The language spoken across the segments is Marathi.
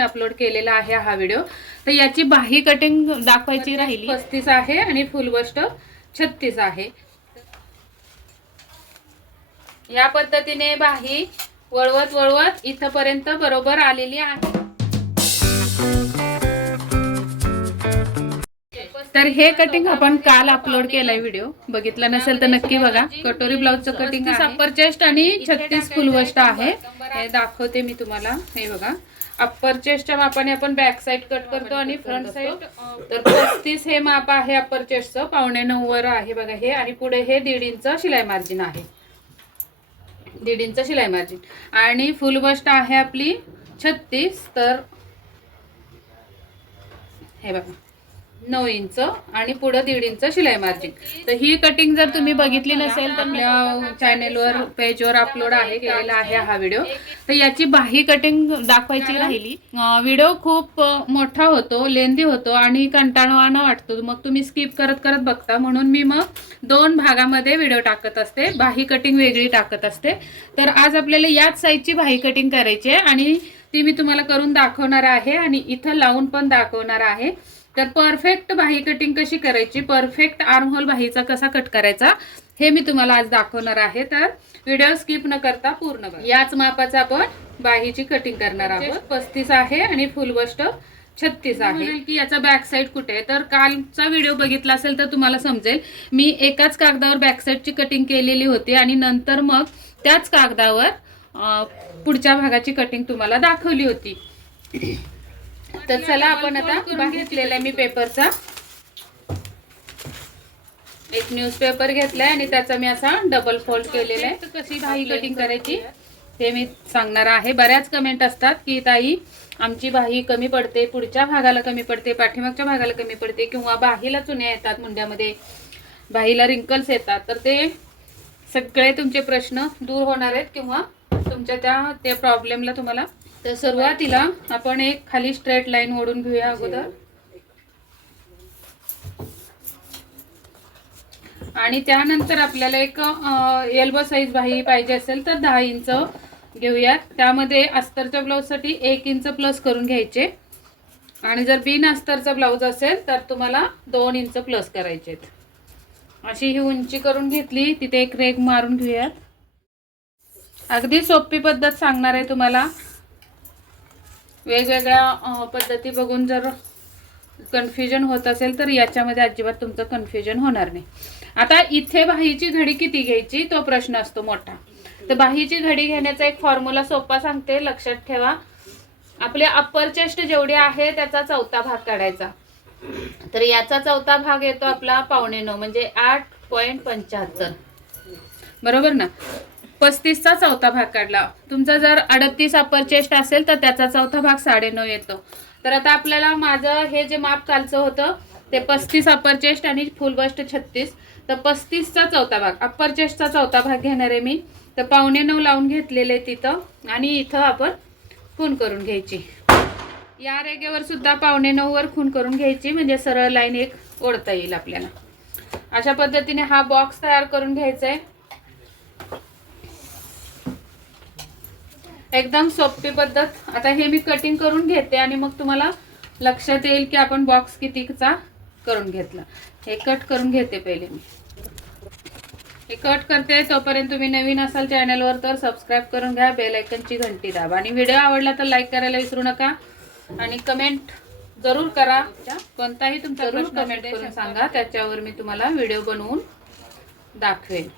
अपलोड केलेला आहे हा व्हिडिओ तर याची बाही कटिंग दाखवायची राहिली. पस्तीस आहे आणि फुल बस्ट छत्तीस आहे. या पद्धतीने बाही वळवत वळवत इथपर्यंत बरोबर आलेली आहे. तर हे कटिंग आपण काल अपलोड केलाय व्हिडिओ बघितला नसेल तर नक्की बघा. कटोरी ब्लाउजचं कटिंग अप्पर चेस्ट आणि छत्तीस फुल बस्ट आहे. हे दाखवते मी तुम्हाला. हे बघा. अप्पर चेस्टच्या मापाने आपण बॅक साईड कट करतो आणि फ्रंट साईड तर पस्तीस हे माप आहे अप्पर चेस्टचं पावणे नऊ वर आहे बघा हे. आणि पुढे हे दीड इंच शिलाई मार्जिन आहे. दीड इंच शिलाई मार्जिन आणि फुल बस्ट आहे आपली छत्तीस. तर हे बघा. नऊ इंच आणि पुढं दीड इंच शिलाई मार्जिन. तर ही कटिंग जर तुम्ही बघितली नसेल तर आपल्या चॅनेलवर पेजवर अपलोड आहे केलेला आहे हा व्हिडिओ तर याची बाही कटिंग दाखवायची राहिली. व्हिडिओ खूप मोठा होतो लेंदी होतो आणि कंटाळवाना वाटतो. मग तुम्ही स्किप करत करत बघता. म्हणून मी मग दोन भागामध्ये व्हिडिओ टाकत असते. बाही कटिंग वेगळी टाकत असते. तर आज आपल्याला याच साईजची बाही कटिंग करायची आहे आणि ती मी तुम्हाला करून दाखवणार आहे आणि इथं लावून पण दाखवणार आहे. तर परफेक्ट बाही कटिंग कशी करायची? परफेक्ट आर्म होल बाहीचा कसा कट करायचा? हे मी तुम्हाला आज दाखवणार आहे. तर व्हिडिओ स्किप न करता पूर्ण. याच मापाचा आपण बाहीची कटिंग करणार आहोत. पस्तीस आहे आणि फुल बस्ट छत्तीस आहे. की याचा बॅक साईड कुठे आहे? तर कालचा व्हिडिओ बघितला असेल तर तुम्हाला समजेल. मी एकाच कागदावर बॅक साईडची कटिंग केलेली होती आणि नंतर मग त्याच कागदावर पुढच्या भागाची कटिंग तुम्हाला दाखवली होती. तर चला आपण आता घेतलेला आहे मी पेपरचा एक न्यूजपेपर घेतलाय आणि त्याचा मी असा डबल फोल्ड केलेला आहे. तर कशी बाही कटिंग करायची? ते मी सांगणार आहे. बऱ्याच कमेंट असतात की ताई आमची बाही कमी पडते पुढच्या भागाला कमी पडते पाठीमागच्या भागाला कमी पडते किंवा बाहीला चुन्या येतात मुंड्यामध्ये. बाहीला रिंकल्स येतात. तर ते सगळे तुमचे प्रश्न दूर होणार आहेत किंवा तुमच्या त्या त्या प्रॉब्लेमला तुम्हाला तर सुरुवातीला आपण एक खाली स्ट्रेट लाईन ओढून घेऊया अगोदर. आणि त्यानंतर आपल्याला एक एल्बो साईज बाही पाहिजे असेल तर दहा इंच घेऊयात. त्यामध्ये अस्तरच्या ब्लाऊजसाठी एक इंच प्लस करून घ्यायचे. आणि जर बिन अस्तरचा ब्लाऊज असेल तर तुम्हाला दोन इंच प्लस करायचे आहेत. अशी ही उंची करून घेतली. तिथे एक रेग मारून घेऊयात. अगदी सोपी पद्धत सांगणार आहे तुम्हाला. वेगवेगळ्या पद्धती बघून जर कन्फ्युजन होत असेल तर याच्यामध्ये अजिबात तुमचं कन्फ्युजन होणार नाही. आता इथे बाहीची घडी किती घ्यायची? तो प्रश्न असतो मोठा. तर बाहीची घडी घेण्याचा एक फॉर्म्युला सोपा सांगते. लक्षात ठेवा. आपले अप्पर चेस्ट जेवढी आहे त्याचा चौथा भाग काढायचा. तर याचा चौथा भाग येतो आपला पावणे नऊ म्हणजे आठ पॉईंट पंच्याहत्तर. बरोबर ना? पस्तीसचा चौथा भाग काढला. तुमचा जर अडतीस अपर चेस्ट असेल तर त्याचा चौथा भाग साडेनऊ येतो. तर आता आपल्याला माझं हे जे माप कालचं होतं ते पस्तीस अपर चेस्ट आणि फुल बस्ट छत्तीस. तर पस्तीसचा चौथा भाग अप्पर चेस्टचा चौथा भाग घेणार आहे मी. तर पावणे नऊ लावून घेतलेले तिथं आणि इथं आपण खून करून घ्यायची. या रेगेवर सुद्धा पावणे नऊवर खून करून घ्यायची म्हणजे सरळ लाईन एक ओढता येईल आपल्याला. अशा पद्धतीने हा बॉक्स तयार करून घ्यायचा आहे. एकदम सोपी पद्धत. आता हे मी कटिंग करून घेते आणि मग तुम्हाला लक्षात येईल की आपण बॉक्स कितीचा करून घेतला. हे कट करून घेते पहिले मी. हे कट करते तोपर्यंत तुम्ही नवीन असाल चॅनलवर तर सबस्क्राईब करून घ्या बेल आयकनची घंटी दाबा. आणि व्हिडिओ आवडला तर लाईक करायला विसरू नका. आणि कमेंट जरूर करा. कोणताही तुमचा जरूर कमेंट करून सांगा. त्याच्यावर मी तुम्हाला व्हिडिओ बनवून दाखवेन.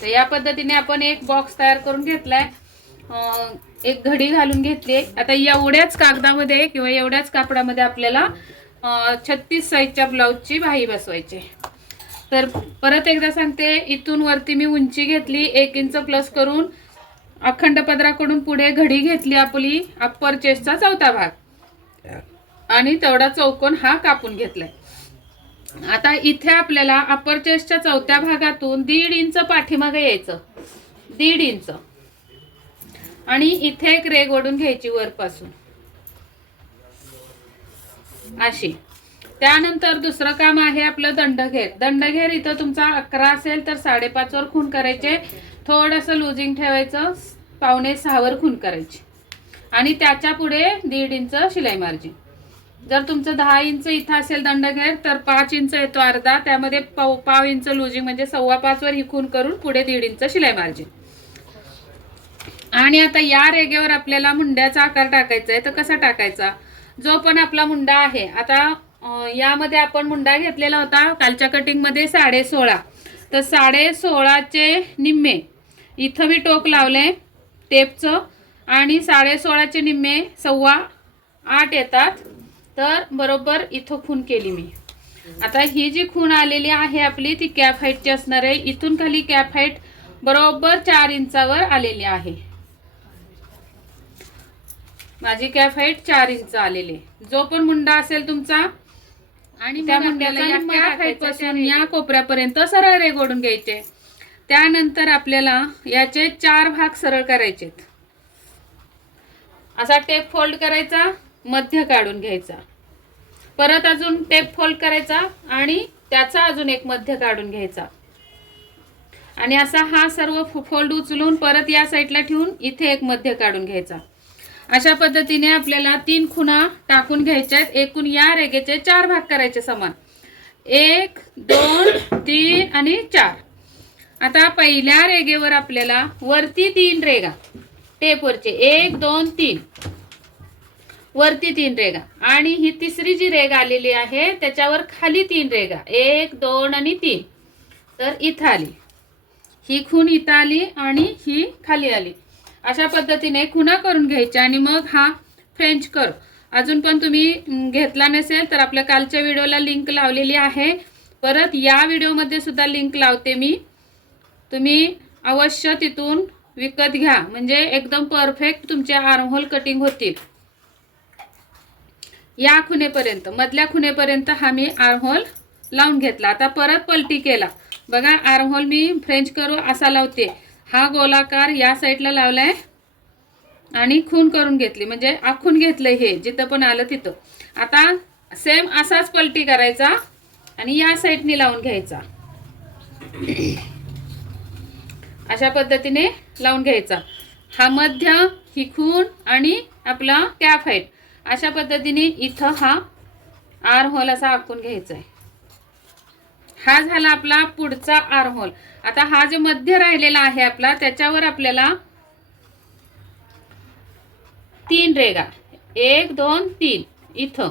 तर या पद्धतीने आपण एक बॉक्स तयार करून घेतलाय. एक घडी घालून घेतली आता एवढ्याच कागदामध्ये किंवा एवढ्याच कापडामध्ये आपल्याला छत्तीस साईजच्या ब्लाऊजची बाही बसवायची तर परत एकदा सांगते इथून वरती मी उंची घेतली एक इंच प्लस करून अखंड पदराकडून पुढे घडी घेतली आपली अप्पर चेस्टचा चौथा भाग. आणि तेवढा चौकोन हा कापून घेतलाय. आता इथे आपल्याला अप्पर चेस्टच्या चौथ्या भागातून दीड इंच पाठीमागे यायचं. दीड इंच आणि इथे एक रेग ओढून घ्यायची वरपासून. अशी. त्यानंतर दुसरं काम आहे आपलं दंडघेर. दंडघेर इथं तुमचा अकरा असेल तर साडेपाच वर खून करायचे. थोडंसं लुजिंग ठेवायचं पावणे सहावर खून करायची. आणि त्याच्या पुढे दीड इंच शिलाई मार्जिन. जर तुमचं दहा इंच इथं असेल दंडघेर तर पाच इंच येतो अर्धा. त्यामध्ये पाव पाव इंच लुजिंग म्हणजे सव्वा पाच वर खून करून पुढे दीड इंच शिलाई मार्जिन. आणि आता या रेगेवर आपल्याला मुंड्याचा आकार टाकायचा आहे. तर कसा टाकायचा? जो पण आपला मुंडा आहे. आता यामध्ये आपण मुंडा घेतलेला होता. कालच्या कटिंगमध्ये साडे सोळा. तर साडे सोळाचे निम्मे. इथं मी टोक लावले टेपचं. आणि साडे सोळाचे निम्मे सव्वा आठ येतात. तर बरोबर इथं खून केली मी. आता ही जी खूण आलेली आहे आपली ती कॅप हाईटची असणार आहे. इथून खाली कॅप हाईट बरोबर चार इंचावर आलेली आहे. माझी कॅप हाईट चार इंच आलेली. जो पण मुंडा असेल तुमचा आणि त्या मुंड्याला या या कोपऱ्यापर्यंत सरळ रेग ओढून घ्यायचे. त्यानंतर आपल्याला याचे चार भाग सरळ करायचेत. असा टेप फोल्ड करायचा मध्य काढून घ्यायचा. परत अजून टेप फोल्ड करायचा आणि त्याचा अजून एक मध्य काढून घ्यायचा. आणि असा हा सर्व फोल्ड उचलून परत या साईडला ठेवून इथे एक मध्य काढून घ्यायचा. अशा पद्धतीने आपल्याला तीन खुणा टाकून घ्यायच्या आहेत. एकूण या रेगेचे चार भाग करायचे समान. एक दोन तीन आणि चार. आता पहिल्या रेगेवर आपल्याला वरती तीन रेगा टेपवरचे एक दोन तीन. वरती तीन रेगा आणि ही तिसरी जी रेग आलेली आहे त्याच्यावर खाली तीन रेगा एक दोन आणि तीन. तर इथं आली. ही खून इथं आली आणि ही खाली आली. अशा पद्धतीने खुणा करून घ्यायच्या आणि मग हा फ्रेंच करू. अजून पण तुम्ही घेतला नसेल तर आपल्या कालच्या व्हिडिओला लिंक लावलेली आहे. परत या व्हिडिओमध्ये सुद्धा लिंक लावते मी. तुम्ही अवश्य तिथून विकत घ्या. म्हणजे एकदम परफेक्ट तुमचे आर्महोल कटिंग होतील. या खुनेपर्यंत मधल्या खुनेपर्यंत हा मी आर्महोल लावून घेतला. आता परत पलटी केला. बघा आर्महोल मी फ्रेंच करू असा लावते. हा गोलाकार या साईडला लावलाय. आणि खून करून घेतली म्हणजे आखून घेतलं हे जिथं पण आलं तिथं. आता सेम असाच पलटी करायचा आणि या साईडनी लावून घ्यायचा. अशा पद्धतीने लावून घ्यायचा. हा मध्य ही खून आणि आपला कॅफ हाईट अशा पद्धतीने इथं हा आर होल असा आखून घ्यायचा आहे हा झाला आपला पुढचा आर होल आता हा जो मध्य राहिलेला आहे आपला त्याच्यावर आपल्याला तीन रेगा एक दोन तीन. इथं.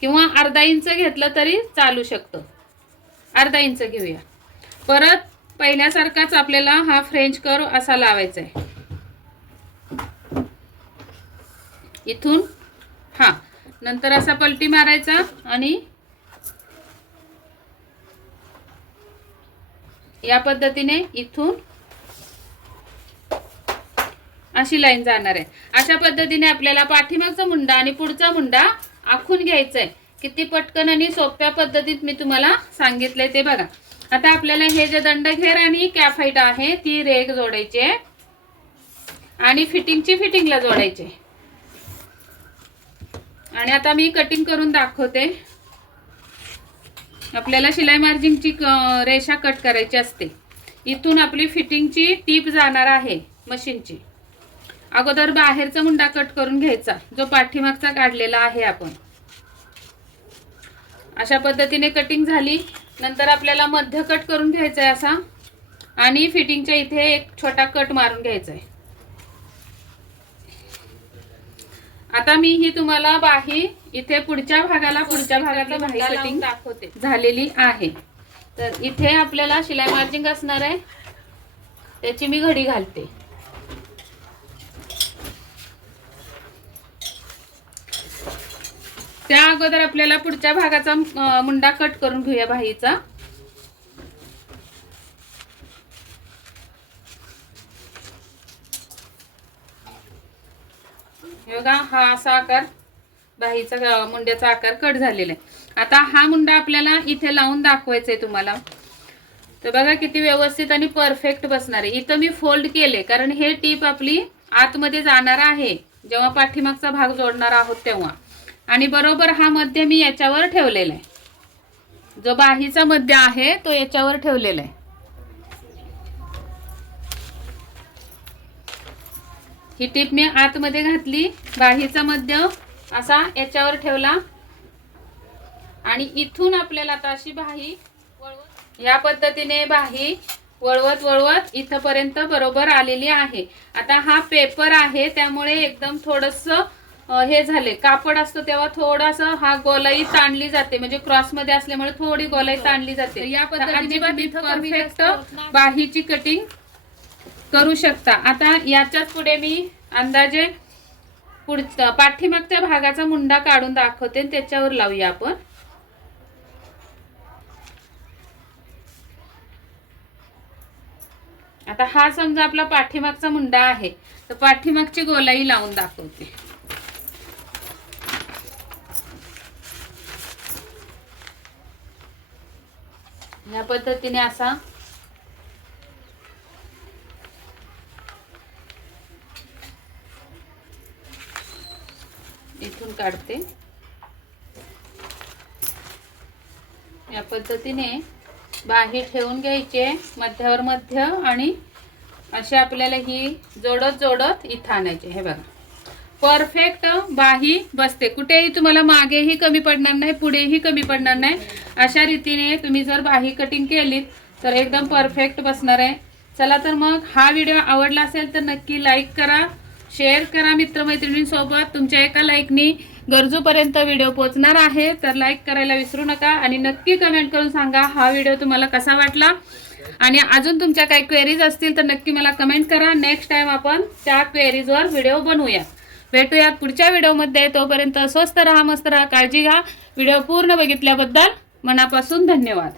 किंवा अर्धा इंच घेतलं तरी चालू शकतं. अर्धा इंच घेऊया. परत पहिल्यासारखाच आपल्याला हा फ्रेंच कर असा लावायचा आहे इथून हा. नंतर असा पलटी मारायचा आणि या पद्धतीने इथून अशी लाईन जाणार आहे. अशा पद्धतीने आपल्याला पाठीमागचा मुंडा आणि पुढचा मुंडा आखून घ्यायचा आहे किती पटकन आणि सोप्या पद्धतीत मी तुम्हाला सांगितलंय ते बघा. आता आपल्याला हे जे दंडघेर आणि कॅफाईट आहे ती रेग जोडायची आहे. आणि फिटिंगची फिटिंगला जोडायची आणि आता मी कटिंग करून दाखवते. आपल्याला शिलाई मार्जिनची रेषा कट करायची असते. इथून आपली फिटिंगची टीप जाणार आहे मशीनची. अगोदर बाहेरचा मुंडा कट करून घ्यायचा जो पाठीमागचा काढलेला आहे आपण. अशा पद्धतीने कटिंग झाली नंतर आपल्याला मध्य कट करून घ्यायचा आहे असा आणि फिटिंगच्या इथे एक छोटा कट मारून घ्यायचा आहे. आता मी ही तुम्हाला बाही इथे पुढच्या भागाला पुढच्या भागातला बाही कटिंग दाखवते. झालेली आहे. तर इथे आपल्याला शिलाई मार्जिंग असणार आहे? त्याची मी घडी घालते. त्या अगोदर आपल्याला पुढच्या भागाचा मुंडा कट करून घेऊया बाहीचा बघा हा असा आकार. बाहीचा मुंड्याचा आकार कट झालेला आहे. आता हा मुंडा आपल्याला इथे लावून दाखवायचा आहे तुम्हाला. तर बघा किती व्यवस्थित आणि परफेक्ट बसणार आहे. इथं मी फोल्ड केले कारण हे टीप आपली आतमध्ये जाणार आहे. जेव्हा पाठीमागचा भाग जोडणार आहोत तेव्हा. आणि बरोबर हा मध्य मी याच्यावर ठेवलेला आहे. जो बाहीचा मध्य आहे तो याच्यावर ठेवलेला आहे. ही टीप मी आतमध्ये घातली बाहीचा मध्य असा याच्यावर ठेवला. आणि इथून आपल्याला आता अशी बाही वळवत या पद्धतीने बाही वळवत वळवत इथपर्यंत बरोबर आलेली आहे. आता हा पेपर आहे त्यामुळे एकदम थोडस हे झाले. कापड असतो तेव्हा थोडासा हा गोलाई ताणली जाते. म्हणजे क्रॉसमध्ये असल्यामुळे थोडी गोलाई ताणली जाते. या पद्धतीने परफेक्ट बाहीची कटिंग करू शकता. आता याच्याच पुढे मी अंदाजे पुढचा पाठीमागच्या भागाचा मुंडा काढून दाखवते आणि त्याच्यावर लावूया आपण. आता हा समजा आपला पाठीमागचा मुंडा आहे तर पाठीमागची गोलाई लावून दाखवते. या पद्धतीने असा इथून काढते. या पद्धतीने बाही ठेवून घ्यायचे मध्यावर मध्य आणि असे आपल्याला ही जोडत जोडत इथं आणायचे. हे बघा. परफेक्ट बाही बसते. कुठेही तुम्हाला मागेही कमी पडणार नाही पुढेही कमी पडणार नाही. अशा रीतीने तुम्ही जर बाही कटिंग केलीत तर एकदम परफेक्ट बसणार आहे. चला तर मग हा व्हिडिओ आवडला असेल तर नक्की लाईक करा शेअर करा मित्रमैत्रिणींसोबत. तुमच्या एका लाईकनी गरजूपर्यंत व्हिडिओ पोहोचणार आहे. तर लाईक करायला विसरू नका आणि नक्की कमेंट करून सांगा हा व्हिडिओ तुम्हाला कसा वाटला. आणि अजून तुमच्या काही क्वेरीज असतील तर नक्की मला कमेंट करा. नेक्स्ट टाईम आपण त्या क्वेरीजवर व्हिडिओ बनवूया. भेटूयात पुढच्या व्हिडिओमध्ये तोपर्यंत स्वस्त राहा मस्त राहा काळजी घ्या. व्हिडिओ पूर्ण बघितल्याबद्दल मनापासून धन्यवाद.